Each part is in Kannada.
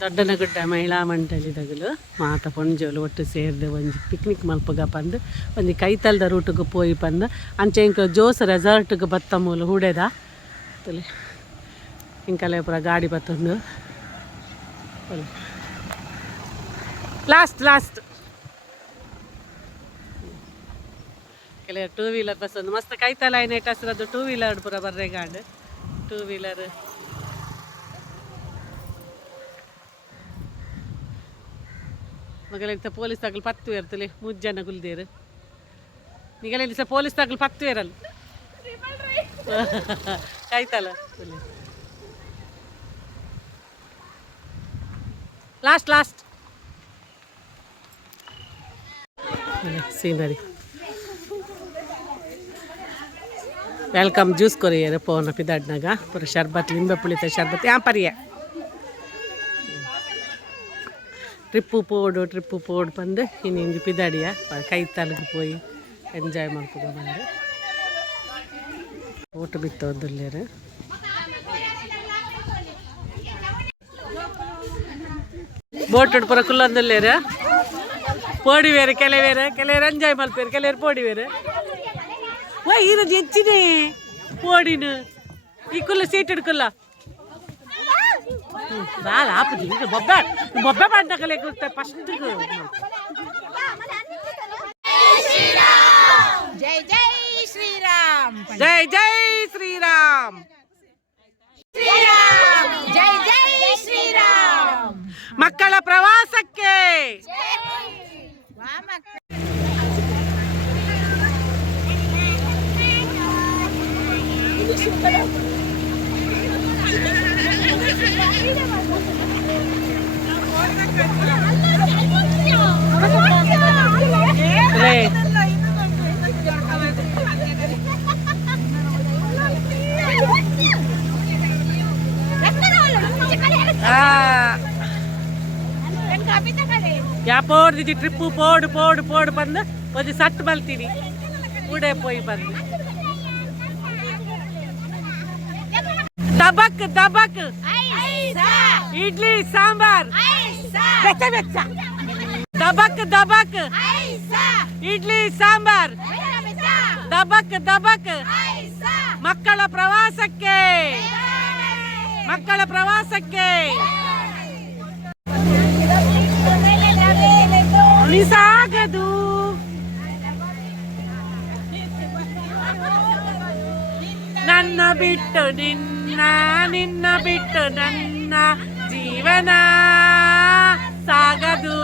ದೊಡ್ಡನಗುಡ್ಡ ಮಹಿಳಾ ಮಂಡಳಿದಗಳು ಮಾತ ಪೊಂಜೋಲು ಒಟ್ಟು ಸೇರಿದೆ ಒಂಜಿ ಪಿಕ್ನಿಕ್ ಮಲ್ಪಗ ಪಂದು ಒಂಜಿ ಕೈತಲ್ದ ರೂಟ್ಗೆ ಪೋಯಿ ಪಂದು ಅಂಚೆ ಇಂಕ ಜೋಸ್ ರೆಸಾರ್ಟ್ಗೆ ಬತ್ತ ಮೂಲ ಹೂಡೆದ ತಲೆ ಇಂಕಲೆ ಪುರ ಗಾಡಿ ಬತ್ತೊಂದು ಲಾಸ್ಟ್ ಕೆಲವು ಟೂ ವೀಲರ್ ಬಸ್ ಒಂದು ಮಸ್ತ್ ಕೈತಲ ಏನೇಟ್ ಹಸಿರದು ಟೂ ವೀಲರ್ ಪೂರ ಬರ್ರೆ ಗಾಡು ಟೂ ವೀಲರ್ ಮಗಲಿಗೆ ಪೊಲೀಸ್ ತಗಲು 10 ಇರ್ತಲೆ 3 ಜನ ಗುಲ್ದೇರು ನಿಗಲಿ ಸಹ ಪೊಲೀಸ್ ತಗಲು 10 ಇರಲ್ಲ ಕಾಯ್ತಲ್ಲ ಲಾಸ್ಟ್ ಸೀನರಿ ವೆಲ್ಕಮ್ ಜ್ಯೂಸ್ ಕೊರಿಯರ್ ಪೋನ ಪಿದಾಡ್ನಾಗ ಪೂರ ಶರ್ಬತ್ ಲಿಂಬೆ ಪುಳಿತ ಶರ್ಬತ್ ಯಾಂಪರಿಯ ಟ್ರಿಪ್ಪು ಪೋಡು ಬಂದು ಇನ್ನಿಂದು ಪಿದಾಡಿಯ ಕೈ ತಲೆಗೆ ಪೋಯಿ ಎಂಜಾಯ್ ಮಾಡ್ಕೊಂಡು ಬಂದು ಓಟು ಬಿತ್ತು ಒಂದುಲ್ಲೇರು ಬೋಟ್ ಪೂರ ಕುಲ್ಲೊಂದುಲ್ಲೇರು ಪೋಡಿ ಬೇರೆ ಕೆಲವೇರು ಎಂಜಾಯ್ ಮಲ್ಪೇರು ಕೆಲವರು ಪೋಡಿ ಬೇರೆ ಓ ಈರದು ಹೆಚ್ಚಿನೇ ಪೋಡಿನ ಈ ಕುಲ್ಲ ಸೀಟ್ ಹಿಡ್ಕಲ್ಲ ಬಾಳ ಆಪದಿ ಬೊಬ್ಬೆ ಮಾಡ್ದಾಗಲೇ ಗೊತ್ತ ಫಸ್ಟ್ ಜೈ ಶ್ರೀರಾಮ್ ಜೈ ಶ್ರೀರಾಮ್ ಜೈ ಶ್ರೀರಾಮ್ ಮಕ್ಕಳ ಪ್ರವಾಸಕ್ಕೆ ಯಾ ಪೋಡ್ದಿಜಿ ಟ್ರಿಪ್ಪು ಪೋಡು ಬಂದು ಒಂದು ಸಟ್ ಬಲ್ತೀನಿ ಕೂಡೆ ಪೋಯಿ ಬಂದು ದಬಕ್ ಇಡ್ಲಿ ಸಾಂಬಾರ್ ದಬಕ್ ಇಡ್ಲಿ ಸಾಂಬಾರ್ ದಬಕ್ ಮಕ್ಕಳ ಪ್ರವಾಸಕ್ಕೆ ಸಾಗದು ನನ್ನ ಬಿಟ್ಟು ನಿನ್ನ ಬಿಟ್ಟು ನನ್ನ ಜೀವನ ಸಾಗದು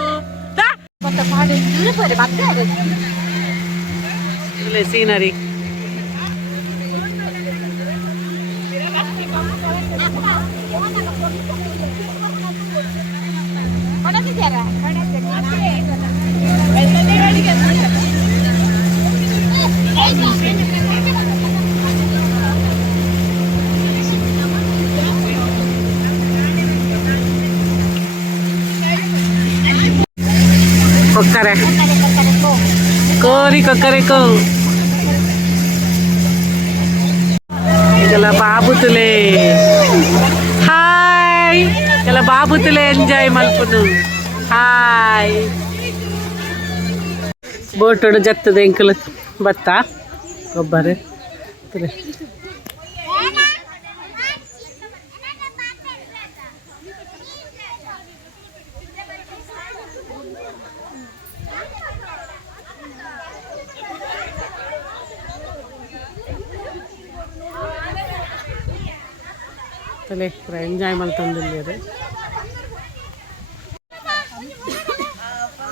ಸೀನರಿ ಕೊಕ್ಕರೆ ಕೊಕ್ಕರೆಕೋ ಇದೆಲ್ಲ ಬಾಬುತುಲೆ ಹಾಯ್ ಎಲ್ಲ ಬಾಬುತುಲೆ ಎಂಜಾಯ್ ಮಲ್ಪುನು ಹಾಯ್ ಬೋಟೋಡು ಜತ್ತದ ಎಂಕಲು ಬತ್ತ ಗೊಬ್ಬರ ತಲೆ ಪೂರ ಎಂಜಾಯ್ ಮಲ್ತಂದಿಲ್ಲ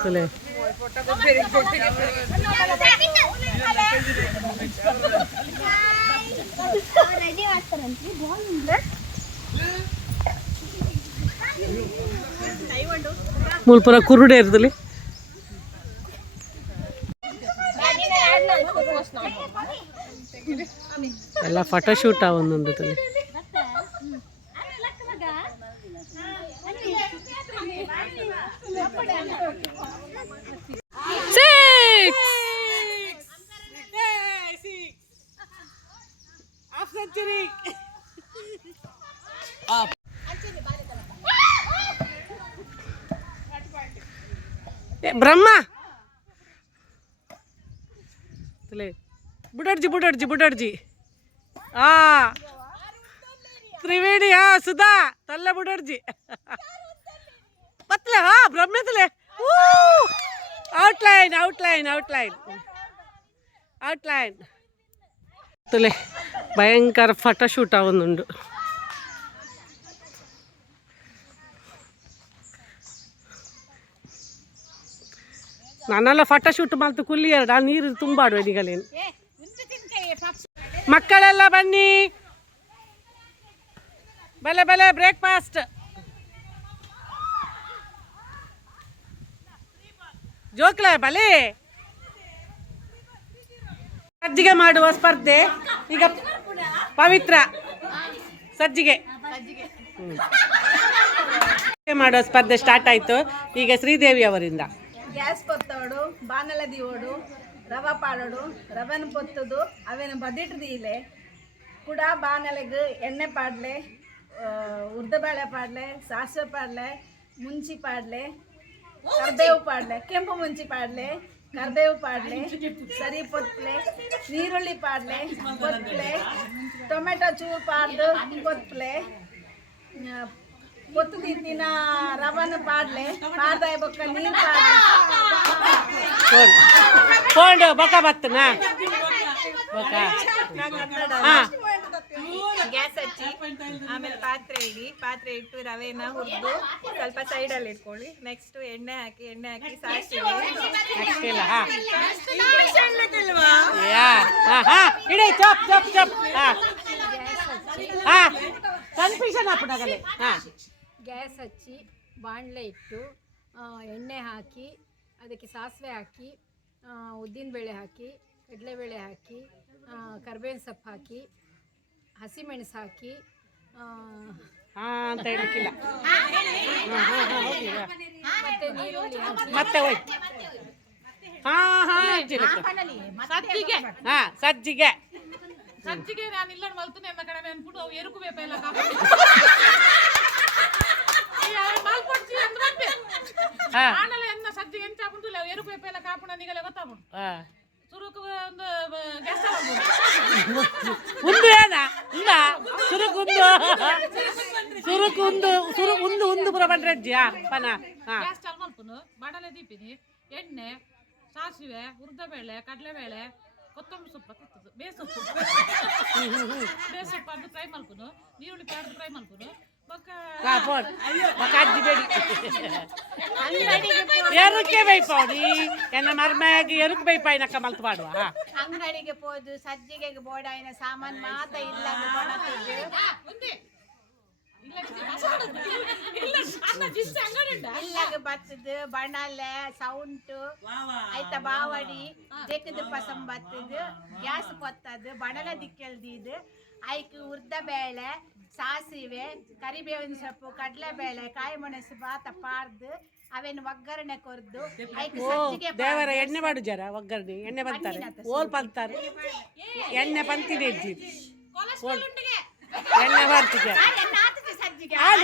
ತಲೆ ಮೂಲ ಪೂರ ಕುರುಡೆ ಇರ್ತಲಿ ಎಲ್ಲ ಫೋಟೋಶೂಟ್ ಒಂದೊಂದು ತಲೆ ಬ್ರಹ್ಮ ಬುಡಡ್ಜಿ ಬುಡಡ್ಜಿ ಬುಡಡ್ಜಿ ಆ ತ್ರಿವೇಣಿ ಸುಧಾ ತಲ್ಲ ಬುಡಡ್ಜಿ ಪತ್ಲೆ ಬ್ರಹ್ಮತಲೆ ಔಟ್ಲೈನ್ ಔಟ್ಲೈನ್ ಔಟ್ಲೈನ್ ಔಟ್ಲೈನ್ ತುಲೆ ಭಯಂಕರ ಫೋಟೋಶೂಟ್ ಅವೊಂದುಂಡು ನಾನೆಲ್ಲ ಫೋಟೋಶೂಟ್ ಮಲ್ತು ಕುಲ್ಲಿ ಎರಡು ಆ ನೀರು ತುಂಬಾಡುವ ಎಡಿಗಳೇನು ಮಕ್ಕಳೆಲ್ಲ ಬನ್ನಿ ಬಲೆ ಬಲೆ ಬ್ರೇಕ್ಫಾಸ್ಟ್ ಜೋಕ್ಲೆ ಬಲೆ ಸಜ್ಜಿಗೆ ಮಾಡುವ ಸ್ಪರ್ಧೆ ಈಗ ಪವಿತ್ರ ಸಜ್ಜಿಗೆ ಮಾಡುವ ಸ್ಪರ್ಧೆ ಸ್ಟಾರ್ಟ್ ಆಯ್ತು ಈಗ ಶ್ರೀದೇವಿ ಅವರಿಂದ ಗ್ಯಾಸ್ ಪೊತ್ತೋಡು ಬಾನಲ ದಿವೋಡು ರವ ಪಾಡೋಡು ರವೆನ ಪೊತ್ತದು ಅವೇನು ಬದಿಟ್ಟು ದೀಲೆ ಕೂಡ ಬಾನಲೆಗೆ ಎಣ್ಣೆ ಪಾಡ್ಲೆ ಉರ್ದಬೇಳೆ ಪಾಡ್ಲೆ ಸಾಸಿವೆ ಪಾಡ್ಲೆ ಮುಂಚಿ ಪಾಡ್ಲೆ ಕರ್ಬೇವು ಪಾಡ್ಲೆ ಕೆಂಪು ಮುಂಚಿ ಪಾಡ್ಲೆ ಕರ್ಬೇವು ಪಾಡ್ಲೆ ಸರಿ ಪೊತ್ಲೆ ನೀರುಳ್ಳಿ ಪಾಡ್ಲೆ ಪೊತ್ಲೆ ಟೊಮೆಟೊ ಚೂರು ಪಾಡ್ದು ಪೊತ್ಲೆ పొత్తు తిన్న రవ్వను పాడలే పాడదాయి బొక్క నీళ్ళు పోండు బొక్క బತ್ತನ ಬೊಕ್ಕ ಗ್ಯಾಸ್ ಹಚ್ಚಿ ಆಮೇಲೆ ಪಾತ್ರೆ ಇಟ್ಟು ರವೆನ ಹುರಿದು ಸ್ವಲ್ಪ ಸೈಡಲ್ಲಿ ಇಟ್ಕೊಳ್ಳಿ. ನೆಕ್ಸ್ಟ್ ಎಣ್ಣೆ ಹಾಕಿ ಸಾಸಿವೆ ಕನ್ಫ್ಯೂಷನ್ ಆಗ್ಬಿಟ್ಟಾಗಲೇ ಗ್ಯಾಸ್ ಹಚ್ಚಿ ಬಾಣಲೆ ಇಟ್ಟು ಎಣ್ಣೆ ಹಾಕಿ ಅದಕ್ಕೆ ಸಾಸಿವೆ ಹಾಕಿ ಉದ್ದಿನಬೇಳೆ ಹಾಕಿ ಕಡಲೆಬೇಳೆ ಹಾಕಿ ಕರ್ಬೇವಿನ ಸೊಪ್ಪು ಹಾಕಿ ಹಸಿಮೆಣಸು ಹಾಕಿ ಅಂತ ಹೇಳಕ್ಕಿಲ್ಲ ಮತ್ತೆ ನೀರುಳ್ಳಿ ಹಾಕಿ ಮತ್ತೆ ಹೋಯ್ತು ಸಜ್ಜಿಗೆ ಸಜ್ಜಿಗೆ ನಾನು ಇಲ್ಲ ಮಲ್ತುನೆ ಎನ್ನ ಕಡೆ ಅನ್ಬಿಟ್ಟು ಅವು ಎರುಕು ಬೇಪೆಲ್ಲ ಆನಲ ಎನ್ನ ಸಜ್ಜಿಗೆ ಎಂಚ ಹಾಕುಂಟು ಎರುಕು ಬೇಪೆಲ್ಲ ಕಾಪುಣ ನಿಗಲೆ ಗೊತ್ತಾಗ್ಬಿಡು ಸುರುಕು ಒಂದು ಗ್ಯಾಸ್ ಉಂದು ಏನ ಇಲ್ಲ ಸುರುಕು ಉಂದು ಪುರ ಬಂದ್ರಜ್ಜಿಯಾ ಪನ ಗ್ಯಾಸ್ ಚಾಲು ಮಲ್ಪುನು ಬಾಣಲೆ ದೀಪಿನಿ ಎಣ್ಣೆ ಸಾಸಿವೆ ಉರ್ದಬೇಳೆ ಕಡಲೆಬೇಳೆ ಕೊತ್ತಂಬರಿ ಸೊಪ್ಪು ಕೊತ್ತದು ಬೇಸೊಪ್ಪು ಅದು ಫ್ರೈ ಮಲ್ಪುನು ನೀರುಳ್ಳಿ ಪಾಡ್ದು ಫ್ರೈ ಮಲ್ಪುನು ಎರುಕೆ ಬೈಪಾಡಿ ಎನ್ನ ಮರ್ಮಾಗಿ ಎರುಕು ಬೈಪಾಯಿ ನಕ್ಕ ಮಲ್ತು ಮಾಡುವ ಅಂಗಡಿಗೆ ಹೋದು ಸಜ್ಜಿಗೆ ಬೋಡಾಯಿನ ಸಾಮಾನು ಮಾತ ಇಲ್ಲ ಇಲ್ಲಾಗ ಬತ್ತದು ಬಣಲೆ ಸೌಂಟು ಆಯ್ತ ಬಾವಡಿ ಜೆಕ್ಕದ ಪಸಂ ಬತ್ತದು ಗ್ಯಾಸ್ ಕೊತ್ತದು ಬಣಲ ದಿಕ್ಕೆಲ್ದಿದ್ದು ಆಯ್ಕೆ ಉರ್ದ ಬೇಳೆ ಸಾಸಿವೆ ಕರಿಬೇವಿನ ಸೊಪ್ಪು ಕಡಲೆಬೇಳೆ ಕಾಯಿ ಮೆಣಸು ಬಾತ ಪಾರ್ದು ಅವೇನು ಒಗ್ಗರಣೆ ಕೊರ್ದು ದೇವರ ಎಣ್ಣೆ ಮಾಡು ಜರ ಒಗ್ಗರಣೆ ಎಣ್ಣೆ ಬಂತಾರೆ ಓಲ್ ಪಂತಾರೆ ಎಣ್ಣೆ ಪಂತಿದೆ ಎಣ್ಣೆ ಮಾಡ್ತಿದ್ದೆ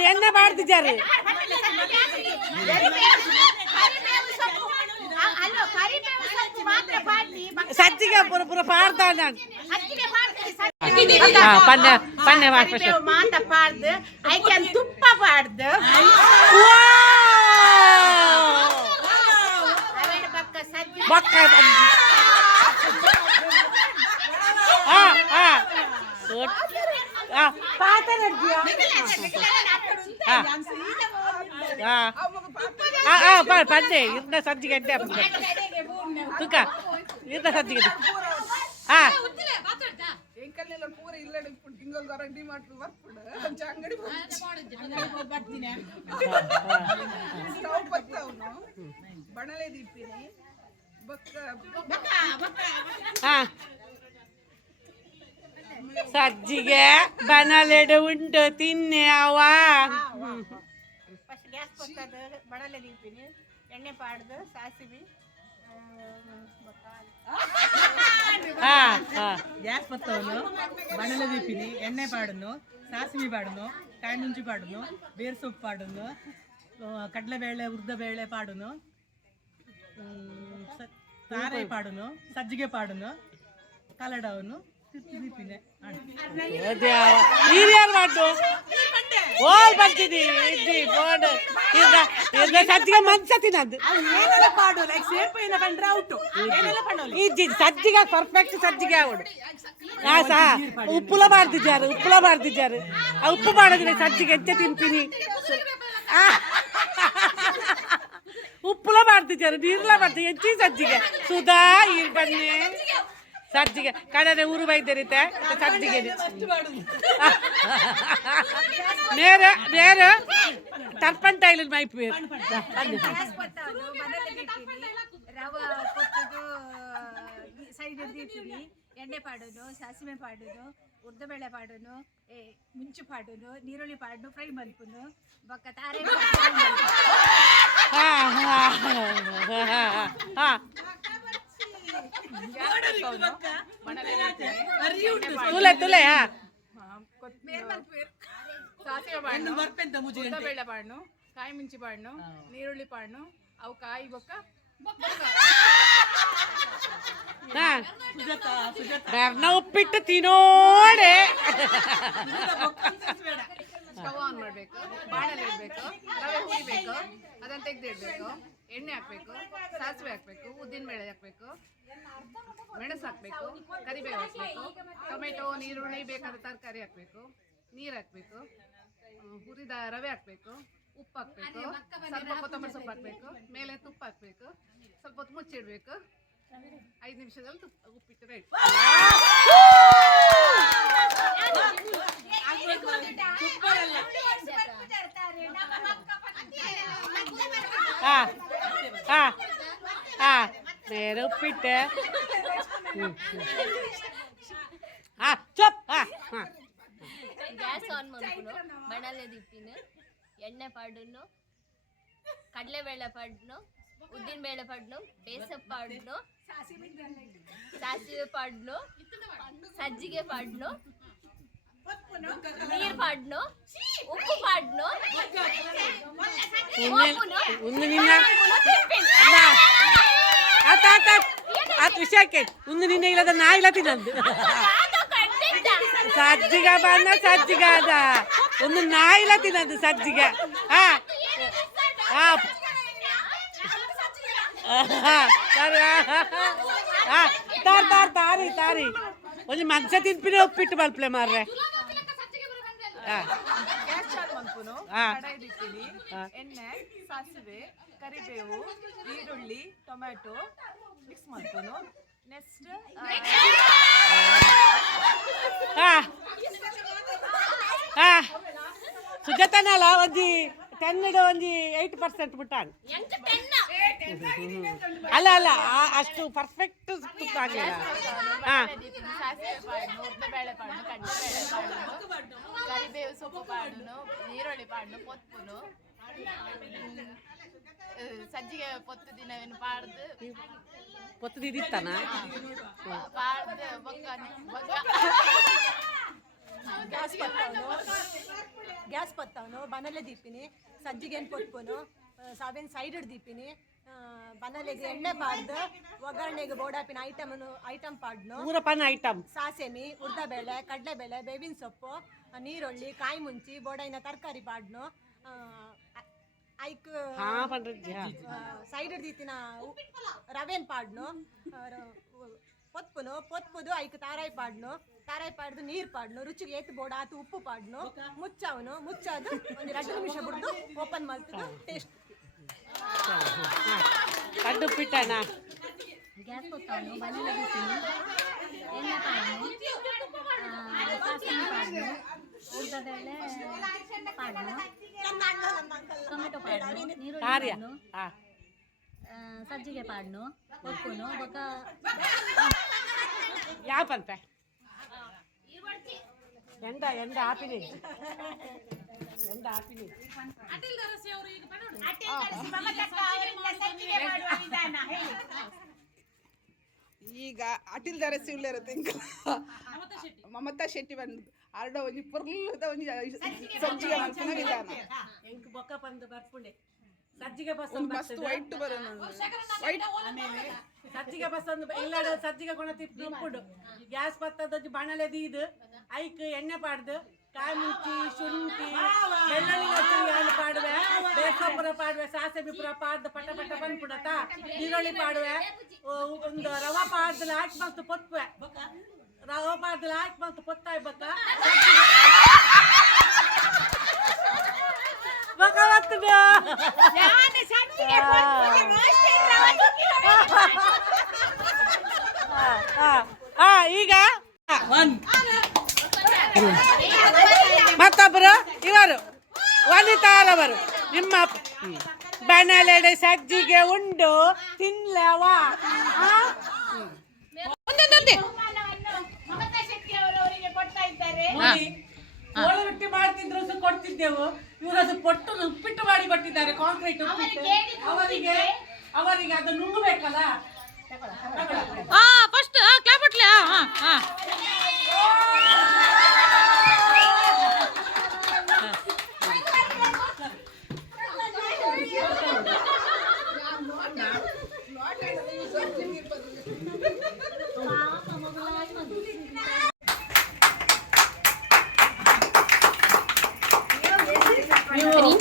ಎಣ್ಣೆ ಮಾಡ್ತಿದ್ದಾರೆ ಸಜ್ಜಿಗೆ ಪುರ ಪುರ ಪಾಡ್ದ ನಾನು ಪನ್ನೆ ಮಾತ ಪಾಡ್ದು ಐಕೆ ತುಪ್ಪ ಪಾಡ್ದು ಬಕ್ಕ ಪಂಡೆ ಇರ್ನ ಸಜ್ಜಿಗೆ ಎಣ್ಣೆ ತುಕ ಇರ್ನ ಸಜ್ಜಿಗೆ ಬಣಲೆ ದೀಪಿನಿ ಸಜ್ಜಿಗೆ ಬನಲೆಡೆ ಉಂಟು ತಿನ್ನೆ ಅವ ಗ್ಯಾಸ್ ಕೊಟ್ಟದು ಬಣಲೆ ದೀಪಿನಿ ಎಣ್ಣೆ ಪಾಡ್ದು ಸಾಸಿವೆ గ్యాస్ పత్తవను బణల దీపిని ఎన్నె పాడును సాసిమి పాడును కాయ నుంచి పాడును ಬೇರ್ ಸೊಪ್ಪು ಪಾಡುನು ಕಡಲೆಬೇಳೆ ಉರ್ದಬೇಳೆ ಪಾಡುನು ತಾರಾಯಿ ಪಾಡುನು ಸಜ್ಜಿಗೆ ಪಾಡುನು ಕಲಡವನು ದೀಪಿನಿ ನೀರ್ಯಾರು ಮಾಡು ಓಲ್ ಬರ್ತೀನಿ ಇದ್ದಿ ಬೋರ್ಡ್ ಈಗ ಸಜ್ಜಿಗೆ ಮನ್ಸ ತಿನ್ನದು ಪಾಡು ಲೈಕ್ ಸೇರ್ಪೈನ ಬಂದ್ರೆ ಔಟು ಇಜ್ಜಿ ಸಜ್ಜಿಗೆ ಪರ್ಫೆಕ್ಟ್ ಸಜ್ಜಿಗೆ ಆಗೋಡು ಸಾ ಉಪ್ಪುಲ ಮಾಡ್ತಿದ್ದಾರೆ ಆ ಉಪ್ಪು ಮಾಡೋದಿಲ್ಲ ಸಜ್ಜಿಗೆ ಹೆಚ್ಚೆ ತಿಂತೀನಿ ಉಪ್ಪುಲ ಮಾಡ್ತಿದ್ದಾರೆ ನೀರ್ಲ ಮಾಡ್ತೀವಿ ಹೆಚ್ಚಿ ಸಜ್ಜಿಗೆ ಸುಧಾ ಈಗ ಬನ್ನಿ ಸಜ್ಜಿಗೆ ಕಡಲೆ ಊರು ಬೈದರಿತೆ ಸಜ್ಜಿಗೆ ನೇರ ನೇರ ಟರ್ಪಂಟೈಲ್ ಮೈಪೇರು ರವ ಕೊಟ್ಟದು ಸೈಡ್ ದೀಪಿನಿ ಎಣ್ಣೆ ಪಾಡೋದು ಸಾಸಿವೆ ಪಾಡೋದು ಉದ್ದಿನಬೇಳೆ ಪಾಡೋದು ಮುಂಚು ಪಾಡೋದು ನೀರುಳ್ಳಿ ಪಾಡು ಫ್ರೈ ಮಲ್ಪುನು ಬೊಕ್ಕ ತಾರೆ ತುಲೆ ತುಲೆ ಸಾಸಿವೆ ಪಾಡ್ನು ಉದ್ದಿನಬೇಳೆ ಪಾಡ್ನು ಕಾಯಿ ಮುಂಚಿ ಪಾಡ್ನು ನೀರುಳ್ಳಿ ಪಾಡ್ನು ಅವು ಕಾಯಿ ಬೊಕ್ಕ ಬೆರ್ನ ಉಪ್ಪಿಟ್ಟು ತಿನ್ನೋಡೆ ಸ್ಟವ್ ಆನ್ ಮಾಡಬೇಕು ಬಾಣಲೆ ಇಡಬೇಕು ರವೆ ಹುರಿಬೇಕು ಅದನ್ನು ತೆಗೆದಿಡಬೇಕು ಎಣ್ಣೆ ಹಾಕಬೇಕು ಸಾಸಿವೆ ಹಾಕಬೇಕು ಉದ್ದಿನಬೇಳೆ ಹಾಕಬೇಕು ಮೆಣಸು ಹಾಕಬೇಕು ಕರಿಬೇವು ಹಾಕಬೇಕು ಟೊಮೆಟೊ ನೀರುಳ್ಳಿ ಬೇಕಾದ ತರಕಾರಿ ಹಾಕಬೇಕು ನೀರು ಹಾಕಬೇಕು ಹುರಿದ ರವೆ ಹಾಕಬೇಕು ಉಪ್ಪು ಹಾಕಬೇಕು ಸ್ವಲ್ಪ ಕೊತ್ತಂಬರಿ ಸೊಪ್ಪು ಹಾಕಬೇಕು ಮೇಲೆ ತುಪ್ಪ ಹಾಕಬೇಕು ಸ್ವಲ್ಪ ಹೊತ್ತು ಮುಚ್ಚಿಡಬೇಕು 5 ನಿಮಿಷದಲ್ಲಿ ಉಪ್ಪಿಟ್ಟು ರೆಡಿ നേരെ ഉപ്പിട്ട് ಚಪ್ ಗ್ಯಾಸ್ ಆನ್ ಮಾಡ್ಕೊಂಡು ಬಣಲೆ ದಿಪ್ಪಿನ ಎಣ್ಣೆ ಪಾಡನ್ನು ಕಡಲೆಬೇಳೆ ಪಾಡ್ನು ಉದ್ದಿನಬೇಳೆ ಪಾಡ್ನು ಬೇಸನ್ ಪಾಡ್ನು ಸಾಸಿವೆ ಪಾಡ್ನು ಸಜ್ಜಿಗೆ ಪಾಡ್ನು ನೀರು ಪಾಡ್ನು ಉಪ್ಪು ಪಾಡ್ನು ಒಂದು ನಿನ್ನ ಆತ ವಿಷಯಕ್ಕೆ ಒಂದು ನಿನ್ನ ಇಲ್ಲದ ನಾ ಇಲ್ಲ ತಿನ್ನದ್ದು ಸಜ್ಜಿಗ ಬಣ್ಣ ಸಜ್ಜಿಗ ಅದ ಒಂದು ನಾ ಇಲ್ಲ ತಿನ್ನದು ಸಜ್ಜಿಗ ತಾರಿ ತಾರಿ ಒಂದು ಮನ್ಸ ತಿನ್ಪಿನ ಉಪ್ಪಿಟ್ಟು ಬಲ್ಪ್ಲೆ ಮಾರ್ರೆ ಗ್ಯಾಸ್ ಚಾಲು ಮಲ್ಪುನು ಕಡಾಯಿ ದಿಕ್ಕಿನಿ ಎಣ್ಣೆ ಸಾಸಿವೆ ಕರಿಬೇವು ಈರುಳ್ಳಿ ಟೊಮ್ಯಾಟೊ ಮಿಕ್ಸ್ ಮಾಡ್ಕೊನು ನೆಕ್ಸ್ಟ್ ಸುಜಾತನಲ್ಲ ಒಂಜಿ 10 ಒಂಜಿ 8% ಮುಟ್ಟಾണ് ಅಲ್ಲ ಅಲ್ಲ ಅಷ್ಟು ಪರ್ಫೆಕ್ಟ್ ತುಪ್ಪ ಆಗಲಿಲ್ಲ ಸಾಸಿವೆ ಪಾಡ್ನು ಉದ್ದಿನಬೇಳೆ ಪಾಡ್ನು ಕಡಲೆಬೇಳೆ ಪಾಡ್ನು ಕರಿಬೇವು ಸೊಪ್ಪು ಪಾಡ್ನು ನೀರುಳ್ಳಿ ಪಾಡ್ನು ಪೊತ್ತುನು ಸಜ್ಜಿಗೆ ಪೊತ್ತು ದಿನವೇನು ಪಾಡ್ದು ಪೊತ್ತು ದಿತ್ತಾನ ಪಾಡ್ದು ಗ್ಯಾಸ್ ಪತ್ತವನು ಬನಲೆ ದೀಪಿನಿ ಸಜ್ಜಿಗೆನ್ ಪೊಟ್ಪುನು ಸಾವೇನು ಸೈಡ್ ದೀಪಿನಿ ಬನಲೆಗೆ ಎಣ್ಣೆ ಪಾಡ್ದು ಒಗ್ಗರಣೆಗೆ ಬೋಡಾಪಿನ ಐಟಮ್ ಪಾಡ್ನು ಊರಪ್ಪನ ಐಟಮ್ ಸಾಸೆಮಿ ಉರ್ದಬೇಳೆ ಕಡಲೆಬೇಳೆ ಬೇವಿನ ಸೊಪ್ಪು ನೀರುಳ್ಳಿ ಕಾಯಿ ಮುಂಚಿ ಬೋಡೈನ ತರಕಾರಿ ಪಾಡ್ನು ಐಕ್ ಸೈಡ್ ದೀತಿನ ರವೆನ್ ಪಾಡ್ನು ಪೊತ್ಪುದು ಐಕ್ ತಾರಾಯಿ ಪಾಡ್ದು ನೀರು ಪಾಡ್ನು ರುಚಿಗೆ ಏತ್ ಬೋಡ ಆತು ಉಪ್ಪು ಪಾಡ್ನು ಮುಚ್ಚವನು ಮುಚ್ಚದು ಒಂದು 2 ನಿಮಿಷ ಬಿಡ್ದು ಓಪನ್ ಮಾಡ್ತಿದ್ದು ಟೇಸ್ಟ್ ಕಡ್ಡು ಪಿಟ್ಟಣ ಗ್ಯಾಸ್ ಕೊತ್ತವನು ಬನಲೆ ದಿಪ್ಪಿನಿ ಎಣ್ಣೆ ಪಾಡ್ನು ಸಾಸಿವೆ ಪಾಡ್ನು ಉದ್ದಿನಬೇಳೆ ಪಾಡ್ನು ಟೊಮೆಟೊ ಪಾಡ್ನು ನೀರುಳ್ಳಿ ಪಾಡ್ನು ಸಜ್ಜಿಗೆ ಪಾಡ್ನು ಉಪ್ಪುನು ಬೊಕ್ಕ ಯಾವ ಪಂತ ಎಂಡ ಆಪಿನಿ ಈಗ ಅಟಿಲ್ ದರಸಿ ಉಳ್ಳೇರತ್ತೆ ಮಮತಾ ಶೆಟ್ಟಿ ಬಂದು ಅರ್ಡ ಒಂಜಿ ಪುರ್ಲದ ಒಂಜಿ ಸಜ್ಜಿಗೆ ಮಲ್ಪುನ ವಿಧಾನ ಎಂಕ್ ಬೊಕ್ಕ ಬಂದು ಬರ್ಪುಂಡೆ ಸಜ್ಜಿಗೆ ಬಸ್ ಒಂದು ಮಸ್ತ್ ವೈಟ್ ಬರೋಣ ವೈಟ್ ಆಮೇಲೆ ಸಜ್ಜಿಗೆ ಬಸ್ ಒಂದು ಎಲ್ಲಾಡು ಸಜ್ಜಿಗೆ ಕೊಣ ತಿಪ್ಪು ಉಪ್ಪುಡು ಗ್ಯಾಸ್ ಪತ್ತದೊಂದು ಬಾಣಲೆ ದೀದು ಐಕ್ ಎಣ್ಣೆ ಪಾಡ್ದು ಕಾಯಿ ಮುಂಚಿ ಶುಂಠಿ ಬೆಳ್ಳುಳ್ಳಿ ಹಚ್ಚಿ ಪಾಡುವೆ ಬೇಸೊಬ್ಬರ ಪಾಡುವೆ ಸಾಸೆಬಿಪುರ ಪಾಡ್ದು ಪಟ ಪಟ ಬಂದ್ಬಿಡತ್ತ ಈರುಳ್ಳಿ ಪಾಡುವೆ ಒಂದು ರವಾ ಪಾಡ್ದಲ್ಲ ಹಾಕಿ ಬಂತು ಪೊತ್ವೆ ರವಾ ಪಾಡ್ದಲ್ಲ ಹಾಕಿ ಬಂತು ಪೊತ್ತಾಯ್ ಬಕ್ಕ ಈಗ ಮತ್ತೊಬ್ಬರು ಇವರು ವನಿತಾರವರು ನಿಮ್ಮ ಬನಲೆಡೆ ಸಜ್ಜಿಗೆ ಉಂಡು ತಿನ್ಲವಾ ಕೋಳಿ ರೊಟ್ಟಿ ಮಾಡ್ತಿದ್ರು ಕೊಡ್ತಿದ್ದೆವು ಇವರದು ಪೊಟ್ಟು ಉಪ್ಪಿಟ್ಟು ಮಾಡಿ ಕೊಟ್ಟಿದ್ದಾರೆ ಕಾಂಕ್ರೀಟ್ ಅವರಿಗೆ ಅವರಿಗೆ ಅದು ನುಂಗಬೇಕಲ್ಲ ಫಸ್ಟ್ ಕ್ಲಾಪಟ್ಲೆ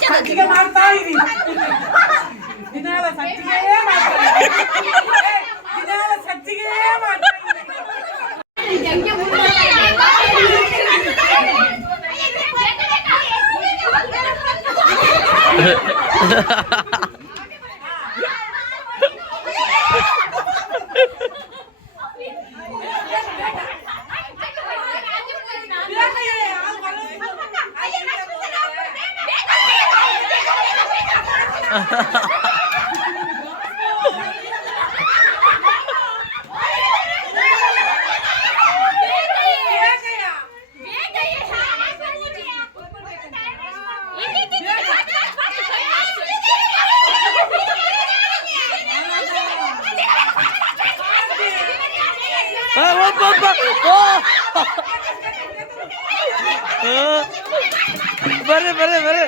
ಸಜ್ಜಿಗೆ ಮಾಡ್ತಾ ಇದೀವಿ ದಿನಾಲ ಸಜ್ಜಿಗೆ ದಿನಾಲ ಸಜ್ಜಿಗೆ ಮಾಡ್ತಾ ಬರ್ರಿ ಬರ್ರಿ ಬರ್ರಿ ಬರ್ರಿ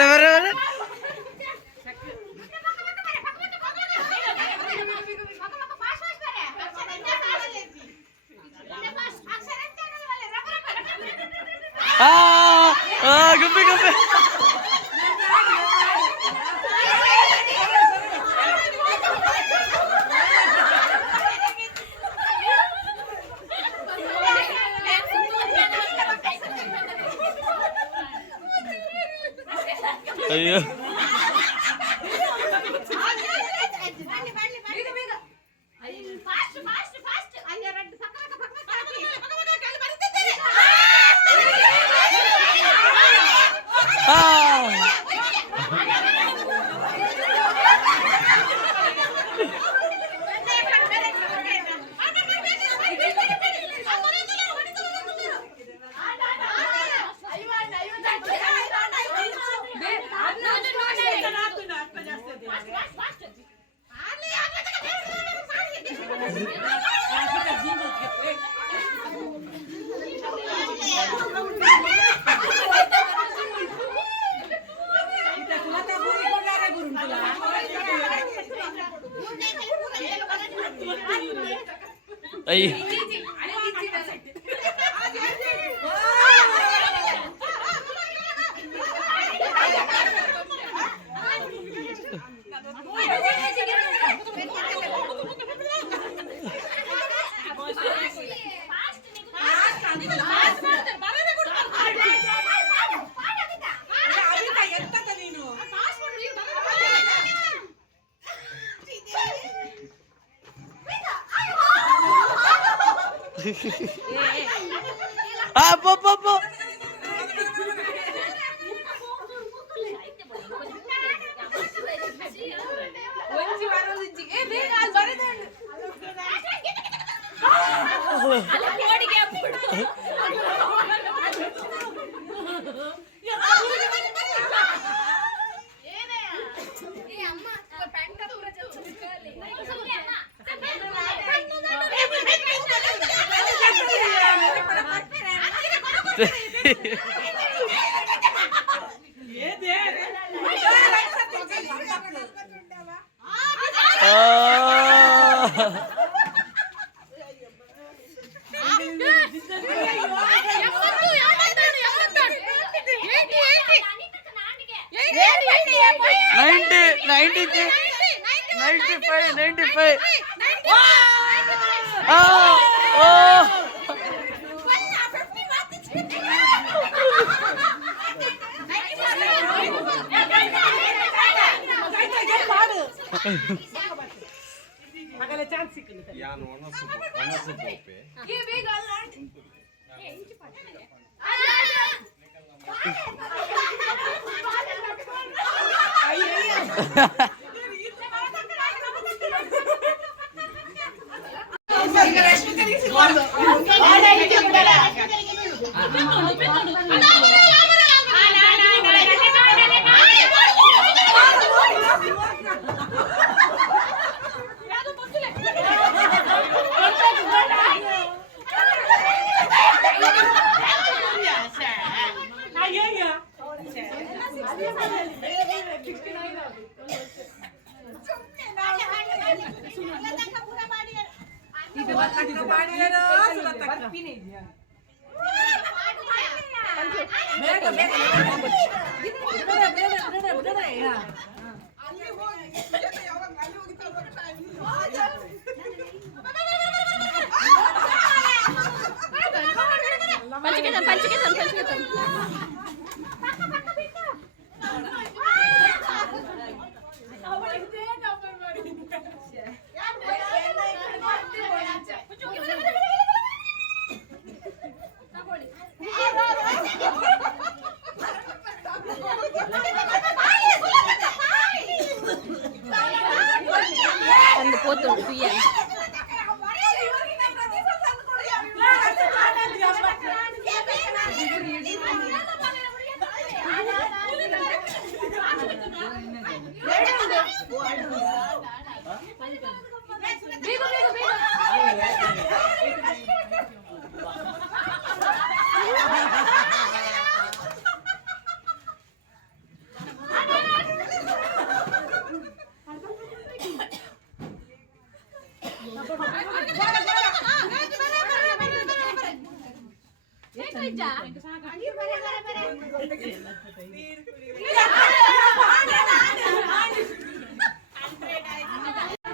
ಬರ್ರಿ ಬರ್ರಿ ಗುಬ್ಬಿ ಗುಬ್ಬಿ ಅಯ್ಯೋ ಅಯ್ಯೋ ಪೋ ಹಾಗಾದ್ರೆ ಚಾನ್ಸ್ ಸಿಕ್ಕಿಲ್ಲ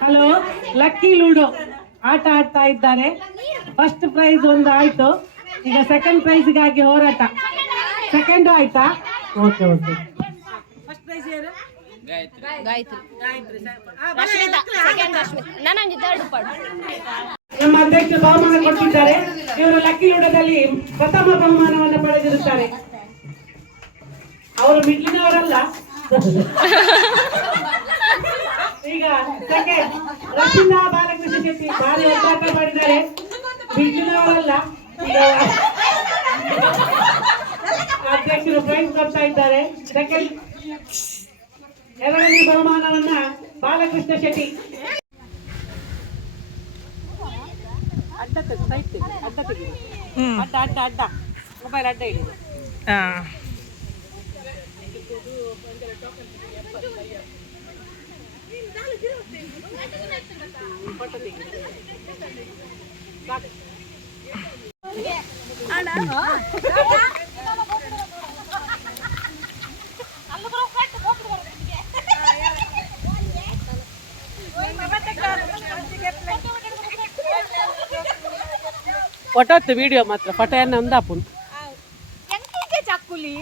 ಹಲೋ, ಲಕ್ಕಿ ಲೂಡೋ ಆಟ ಆಡ್ತಾ ಇದ್ದಾರೆ. ಫಸ್ಟ್ ಪ್ರೈಸ್ ಒಂದು ಆಯ್ತು, ಈಗ ಸೆಕೆಂಡ್ ಪ್ರೈಸ್ಗಾಗಿ ಹೋರಾಟ. ಸೆಕೆಂಡ್ ಆಯ್ತಾ? Okay okay. ಫಸ್ಟ್ ಪ್ರೈಸ್ ಯಾರು? ನಮ್ಮ ಅಧ್ಯಕ್ಷ ಬಹುಮಾನ ಕೊಟ್ಟಿದ್ದಾರೆ. ಇವರು ಲಕ್ಕಿ ಲೂಡೋದಲ್ಲಿ ಪ್ರಥಮ ಬಹುಮಾನವನ್ನು ಪಡೆದಿರುತ್ತಾರೆ. ಅವರು ಮಿಡ್ಲಿನವರಲ್ಲ. ಈಗ ಸೆಕೆಂಡ್ ರಚಿತಾ ಬಾಲಕೃಷ್ಣ ಶೆಟ್ಟಿ ಭಾರಿ ಹೋರಾಟ ಮಾಡಿದ್ದಾರೆ. ಮಿಡ್ಲಿನವರಲ್ಲ. ಈಗ ಅಧ್ಯಕ್ಷರು ಪ್ರೈಸ್ ಕೊಡ್ತಾ ಇದ್ದಾರೆ. ಸೆಕೆಂಡ್ ಎರಡನೇ ಬಹುಮಾನವನ್ನ ಬಾಲಕೃಷ್ಣ ಶೆಟ್ಟಿ. ಅಡ್ಡ ತೆಗಿ, ಅಡ್ಡ ತೆಗಿ, ಅಡ್ಡ ಅಡ್ಡ ಅಡ್ಡ ಮೊಬೈಲ್ ಅಡ್ಡ ಹಿಡಿದು. ಫೋಟೋ ತೆಗಿ. ಫೋಟೋ ವಿಡಿಯೋ ಮಾತ್ರ ಫೋಟೋ ಏನ ಒಂದಾಪುನ್ ಚಕ್ಕುಲಿ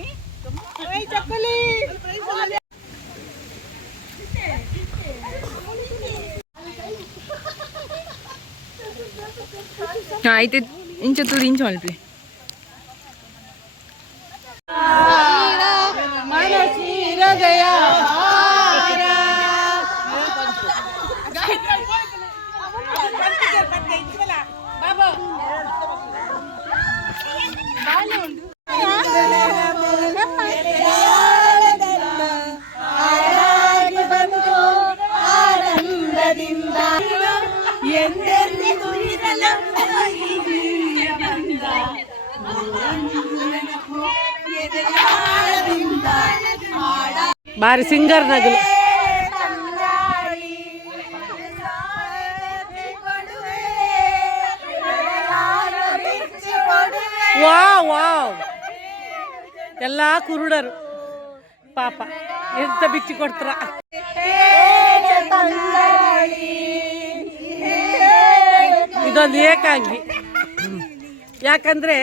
అయితే ఇంచ తూరి ఇంచ మల్పి ಬಾರಿ ಸಿಂಗರ್ ನಗಲು ವಾವ್ ವಾವ್ ಎಲ್ಲ ಕುರುಡರು ಪಾಪ ಎಂತ ಬಿಚ್ಚಿ ಕೊಡ್ತಾರ. ಇದೊಂದು ಏಕಾಂಗಿ, ಯಾಕಂದ್ರೆ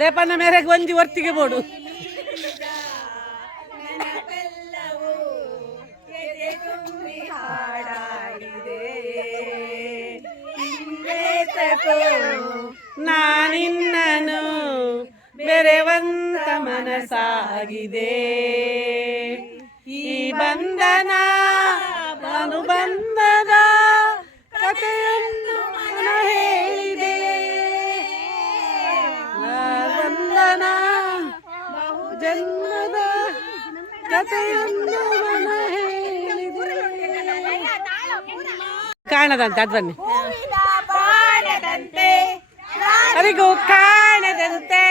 ದೇಪನ ಮೇರೆಗೆ ಒಂಜಿ ವರ್ತಿಗೆ ಬೋಡು. ನಾನಿನ್ನನು ಬೆರೆವಂತ ಮನಸಾಗಿದೆ, ಈ ಬಂಧನ ಅನುಬಂಧದ ಕಥೆಯನ್ನು ಮನ ಹೇಳಿದೆ. ಬಂಧನ ಜನ್ಮದ ಕಥೆಯನ್ನು ಮನ ಹೇಳಿದೆ. ಕಾಣದಂತೆ ಅದು ಬನ್ನಿ, ಅದಕ್ಕೂ ಕಾಣದಂತೆ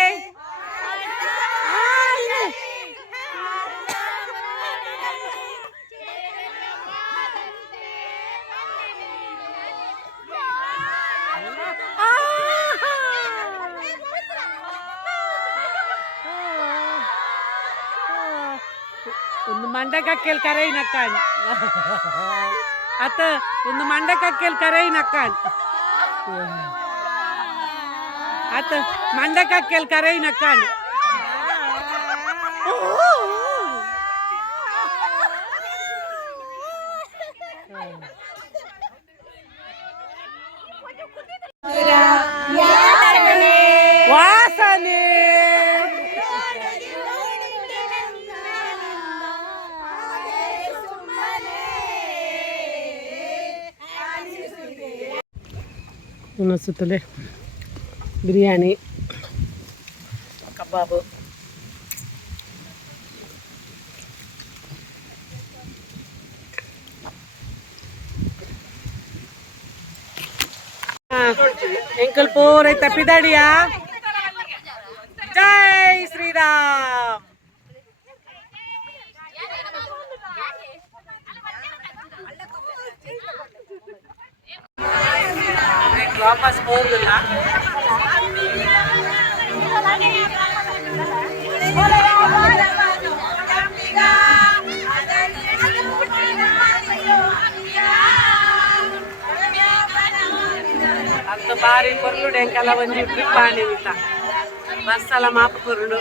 ಒಂದು ಮಂಡಕಕ್ಕೇಳಿ ಕರೈ ನಕ್ಕಾಣ್ ಅತ್ತ ಒಂದು ಮಂಡಕಕ್ಕೇಳಿ ಕರೈ ನಕ್ಕಾಣ್ ಅತ್ತ ಮಂಡಕಕ್ಕೇಳಿ ಕರೈ ನಕ್ಕಾಣ್. ವಾಸನೆ ಸುತ್ತಲೇ ಬಿರಿಯಾನಿ, ಕಬಾಬು, ಎಂಕಲ್ ಪೂರ ತಪ್ಪಿದಾಡಿಯಾ. ಜೈ ಶ್ರೀರಾಮ್. ವಾಪಸ್ ಹೋಗಲ್ಲ. ಅಂತ ಬಾರಿ ಕೊರ್ಲುಡೆ ಎಂಕಲ್ಲ ಒಂಜಿ ಟ್ರಿಪ್ ಆಣಿವಿತ ಬಸ್ಸಲ ಮಾಪು ಕೊರ್ಲು.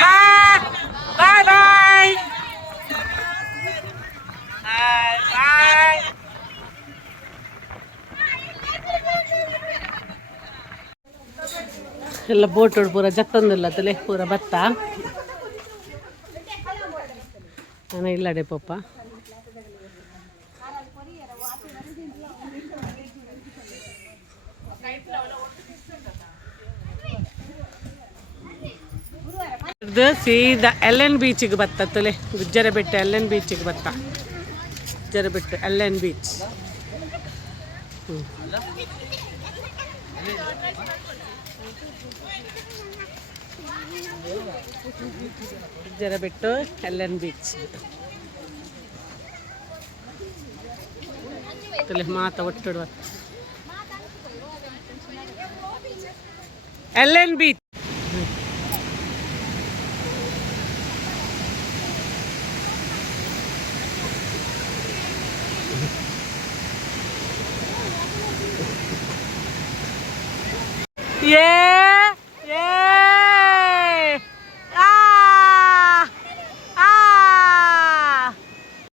ಬಾಯ್ ಬಾಯ್ ಬಾಯ್. ಎಲ್ಲ ಬೋಟ್ ಪೂರ ಜತ್ತೊಂದಿಲ್ಲ ತಲೆ ಪೂರ ಭತ್ತ ನಾನು ಇಲ್ಲಡೆ ಪಪ್ಪ. ಇದು ಸೀದಾ LN ಬೀಚಿಗೆ ಬತ್ತ ತಲೆ, ಗುಜ್ಜರ ಬೆಟ್ಟ LN ಬೀಚಿಗೆ ಬತ್ತ. ಗುಜ್ಜರ ಬೆಟ್ಟ LN ಬೀಚ್. ಜರ ಬಿಟ್ಟು ಎಲ್ಲನ್ ಬೀಚ್ ಮಾತ ಒಟ್ಟಿಡುವ ಎಲ್ಲನ್ ಬೀಚ್ Yeah!